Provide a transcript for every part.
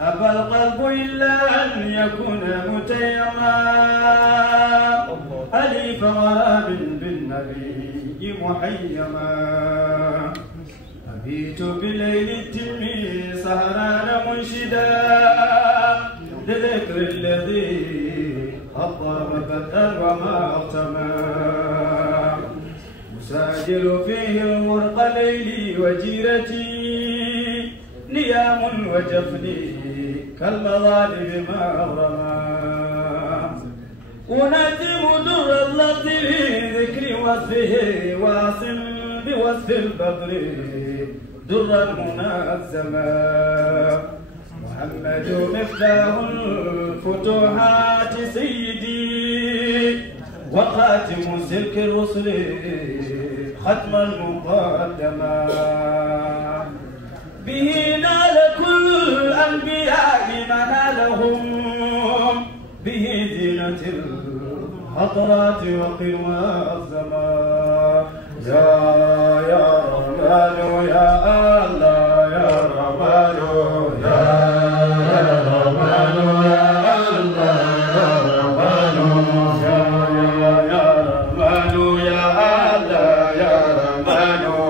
أبى القلب إلا أن يكون متيما أليف غراب بالنبي محيما أبيت بليل التم سهران منشدا لذكر الذي خطر بدءا وما اغتمى مساجل فيه الورق ليلي وجيرتي نيام وجفني كالمظالم مغرما أنجم در اللطيف ذكر وصفه واصم بوصف البدر درا منزما محمد مفتاح الفتوحات سيدي وخاتم سلك الرسل ختم المقدما به نال كل الأنبياء منالهم به زينة الحضرات وقوى الزمان يا رحمن يا الله يا رحمن يا رحمن يا الله يا رحمن يا رحمن يا الله يا رحمن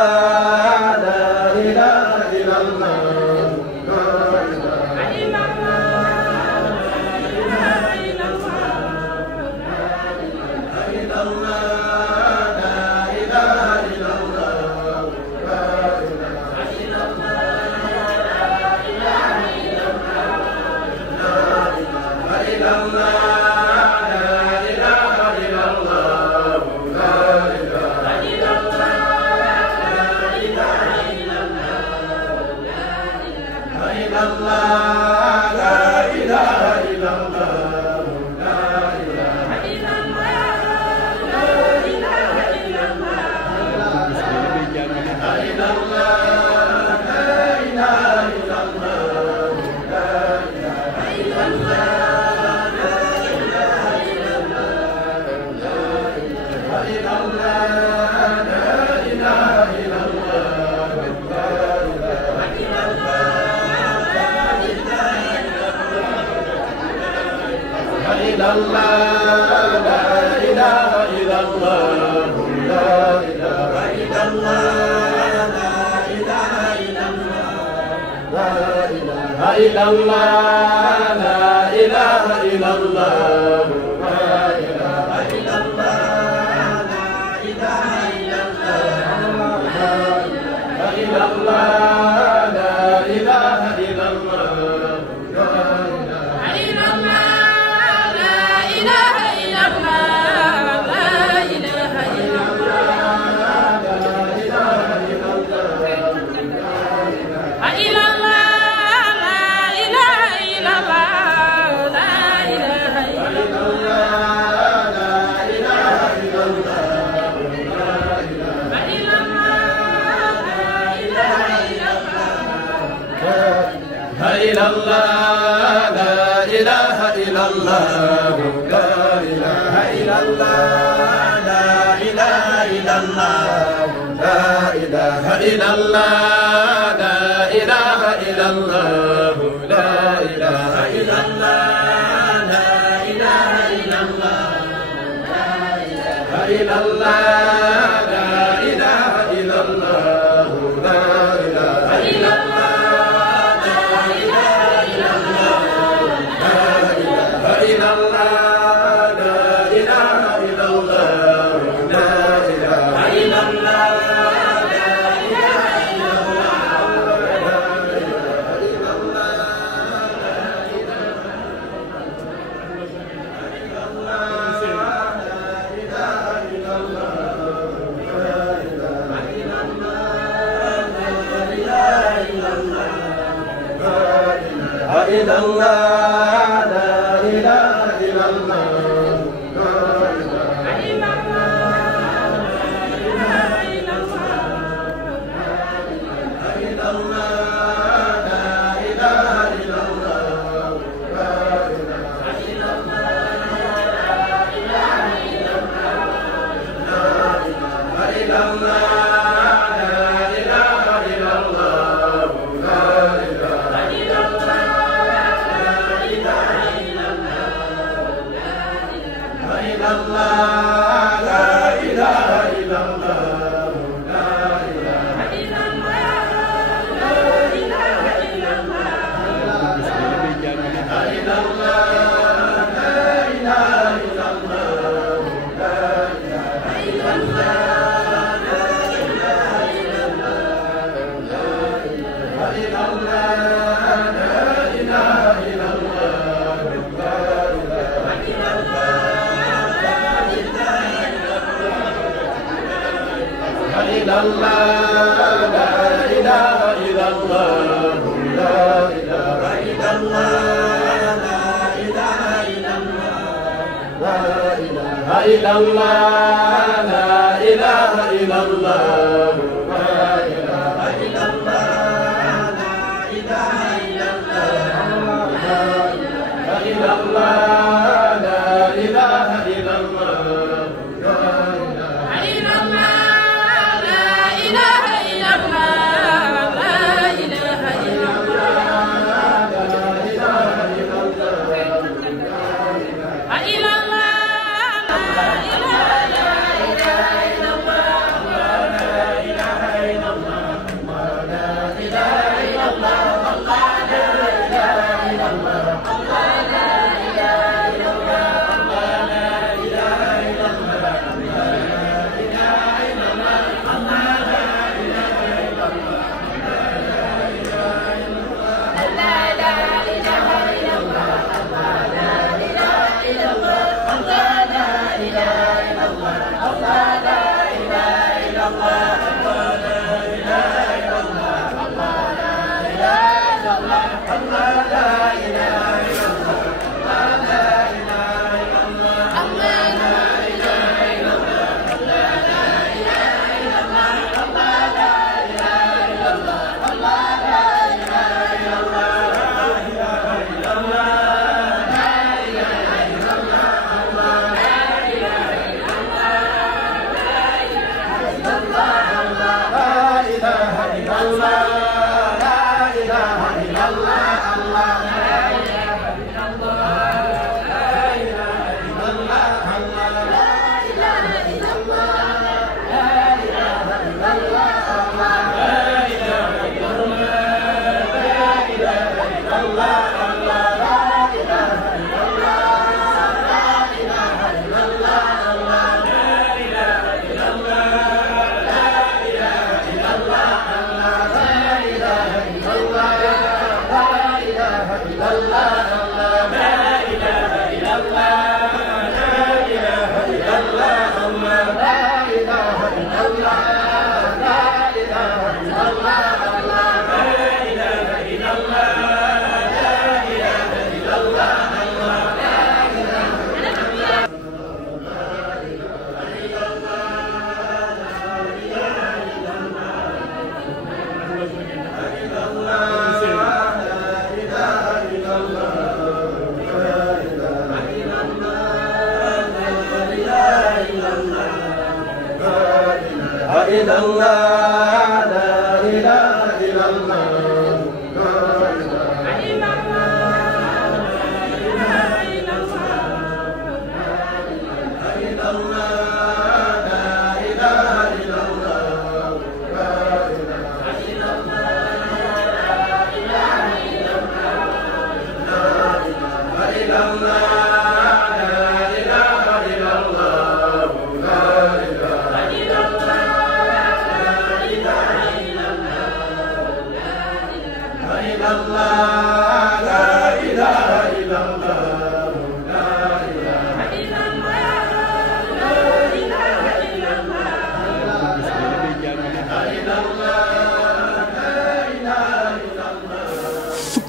La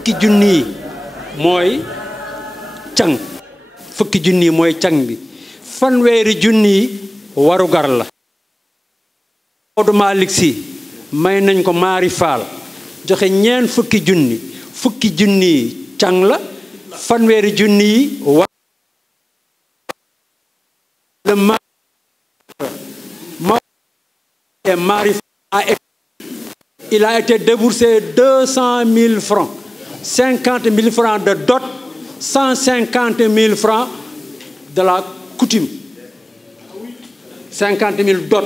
fukki junni mooy càng fukki junni mooy càng bi fanweeri junni warugar la Maodo Malick Sy may nañ ko Maari Faal joxe ñeen fukki junni càng la fanweeri junni yi war le Maari Faal il a été déboursé 200 000 francs 50 000 francs de dot 150 000 francs de la coutume 50 000 dot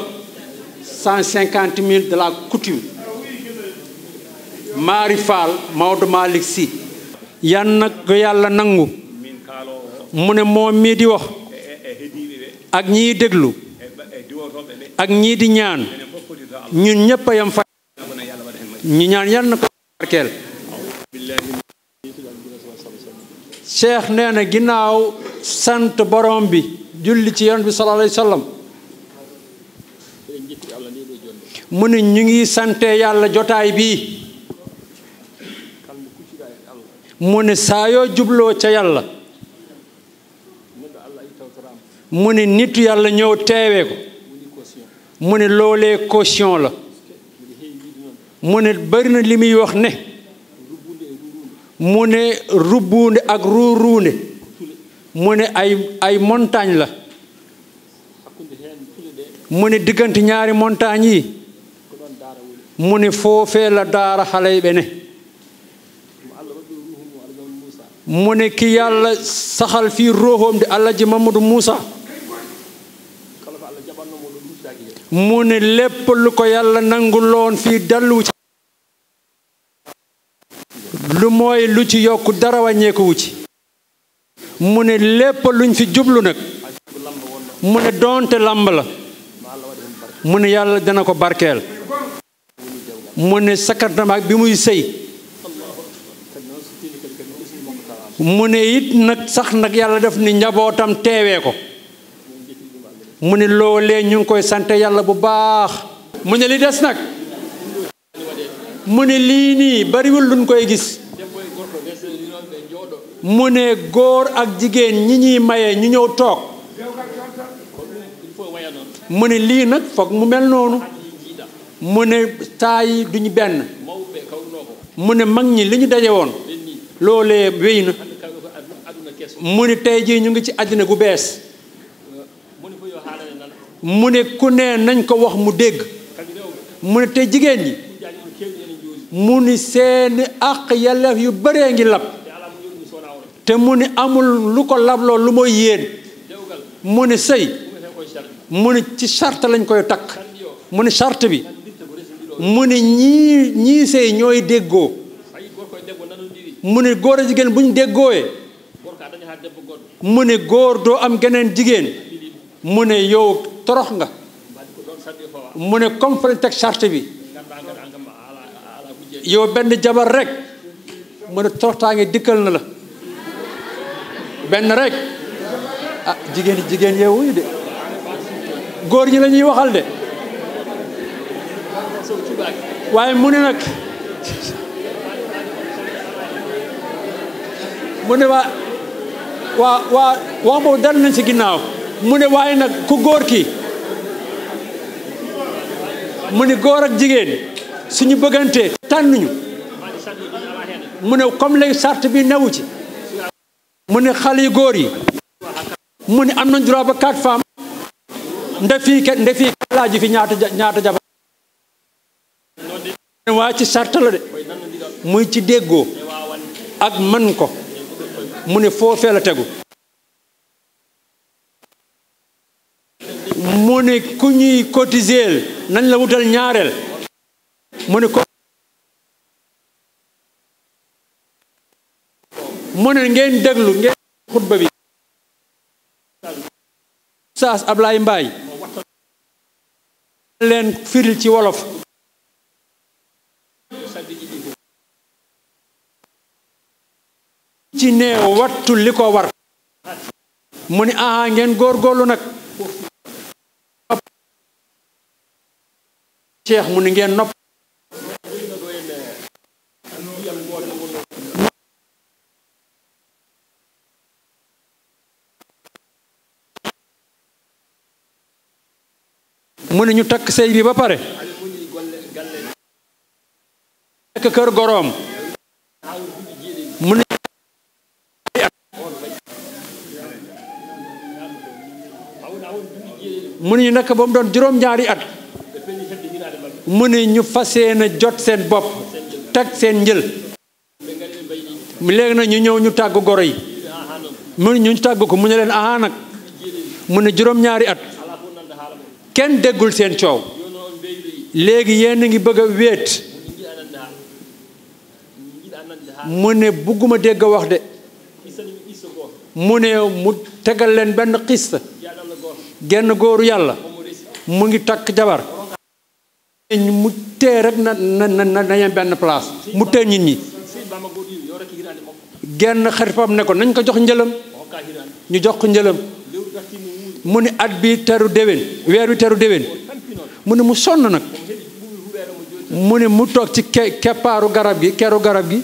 150 000 de la coutume Maari Faal Maodo Malick Sy yan nag ko yàlla nangu mu ne moom mii di wax ak ñii déglu ak ñii di ñaan ñun ñëpp a yam fa ñu ñaan yal na ko barkeel Cheikh nee na ginnaaw sant borom bi julli ci Yonent bi sallallahu alayhi wa sallam mu ne ñu ngi sante yàlla jotaay bii mu ne saa yoo jubloo ca yàlla mu ne nitu yàlla ñëw teewee ko mu ne loolee caution la mu ne bari na li muy wax ne mu ne rubbuunde ak ruuruunde mu ne ay montagne la mu ne diggante ñaari montagne yi mu ne foofee la daara xale yi ne mu ne ki yàlla saxal fii roxoom di Alaaji Mamadou Moussa mu ne lépp lu ko yàlla nanguloon fii dallu ci lu mooy lu ci yokku dara wàññeeku wu ci mu ne lépp luñ fi jublu nag mu ne doonte lamb la mu ne yàlla dana ko barkeel mu ne sakatamaak bi muy sëy mu ne it nag sax nag yàlla def ni njabootam teewee ko mu ne loolee ñu ngi koy sant yàlla bu baax mu ne li des nag mu ne lii nii bariwul luñ koy gis mu ne góor ak jigéen ñi ñuy maye ñu ñëw toog mu ne lii nag foog mu mel noonu mu ne taa yi duñu benn mu ne mag ñi li ñu daje woon loolee wéy na mu ne tey jii ñu ngi ci àddina gu bees mu ne ku ne nañ ko wax mu dégg mu ne tey jigéen ñi mu ni seeni àq yelleef yu bëree ngi lab te mu ni amul lu ko labloo lu mooy yéen mu ni sëy mu ni ci charte lañ koy takk mu ni charte bi mu ni ñii sëy ñooy déggoo mu ni góor a jigéen bu ñu déggooyee mu ni góor doo am geneen jigéen mu ne yow torox nga mu ne comme fa lañ teg charte bi yow benn jabar rek mu ne toroxtaange dikkal na la benn rek ah jigéen yeewuñu de góor ñi la ñuy waxal de waaye mu ne nag mu ne waa wax boobu dal nañ ci ginnaaw mu ne waaye nag ku góor ki mu ne góor ak jigéen suñu bëggante tànnuñu mu ne comme léegi charte bi newu ci mu ne xale yu góor yi mu ne am nañ droit ba 4 femmes nde fii laaju fi ñaata jabar waa ci charte la de muy ci déggoo ak man ko mu ne foofee la tegu mu ne ku ñuy cotiser nañ la wutal ñaareel mu ne ko mu ne ngeen déglu ngeen xutba bi Oustaz Ablaye Mbaye leen firil ci wolof ci nee wattu li ko war mu ne aha ngeen góorgóorlu nag Cheikh mu ne ngeen nopp mu ne ñu takk sëy bi ba pare nekk kër goroom mu ne ñu nekk ba mu doon juróom-ñaari at mu ne ñu fas yéene jot seen bopp teg seen njël léegi nag ñu ñëw ñu tàgg goro yi mu ne ñu tàgg ko mu ne leen aha nag mu ne juróom-ñaari at kenn déggul seen coow léegi yéen a ngi bëgg a wéet mu ne bugguma dégg wax de mu ne mu tegal leen benn xista genn góoru yàlla mu ngi takk jabar mu tee rek na yem benn place mu tee nit ñi genn xaritam ne ko nañ ko jox njëlam ñu jox ko njëlam mu ne at bi teru déwén weer wi teru déwén mu ne mu sonn nag mu ne mu toog ci keppaaru garab gi keru garab gi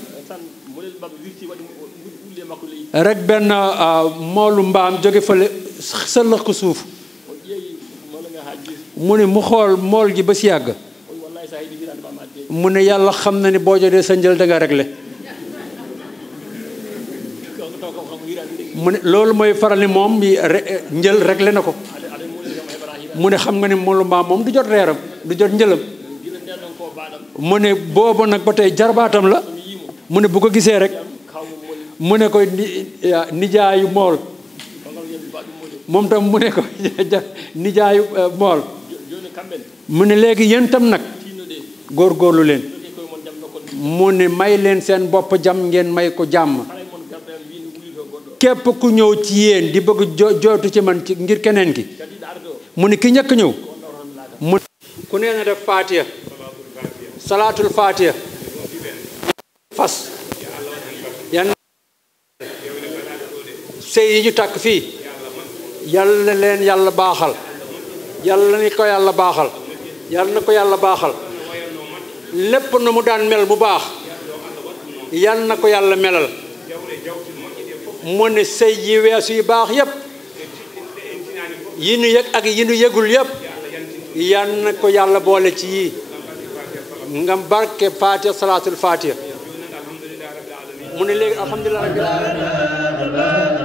rek benn moolu mbaam jóge fële sëllëx ko suuf mu ne mu xool mool gi ba si yàgg mu ne yàlla xam na ne boo jotee sa njël da nga réglé mu ne loolu mooy faral ni moom bi njël réglé na ko mu ne xam nga ne moolu mbaam moom du jot reeram du jot njëlam mu ne boobu nag ba tey jarbaatam la mu ne bu ko gisee rek mu ne ko nijaayu mool moom tam mu ne ko nijaayu mool mu ne léegi yéen tam nag góorgóorlu leen mu ne may leen seen bopp jàmm ngeen may ko jàmm képp ku ñëw ci yéen di bëgg jooytu ci man ci ngir keneen ki mu ne ki njëkk ñëw mu ku nee na def faatiya salaatul faatiya fas yan sëy yi ñu takk fii yàlla leen yàlla baaxal yàlla ni ko yàlla baaxal yàlla na ko yàlla baaxal lépp na mu daan mel mu baax yàlla na ko yàlla melal mu ne sëy yi weesu yu baax yépp yi nu yëg ak yi nu yëgul yépp yàlla na ko yàlla boole ci yii nga barke Fatiha salaatul Fatiha mu ne léegi alhamdulilah rabbil alamin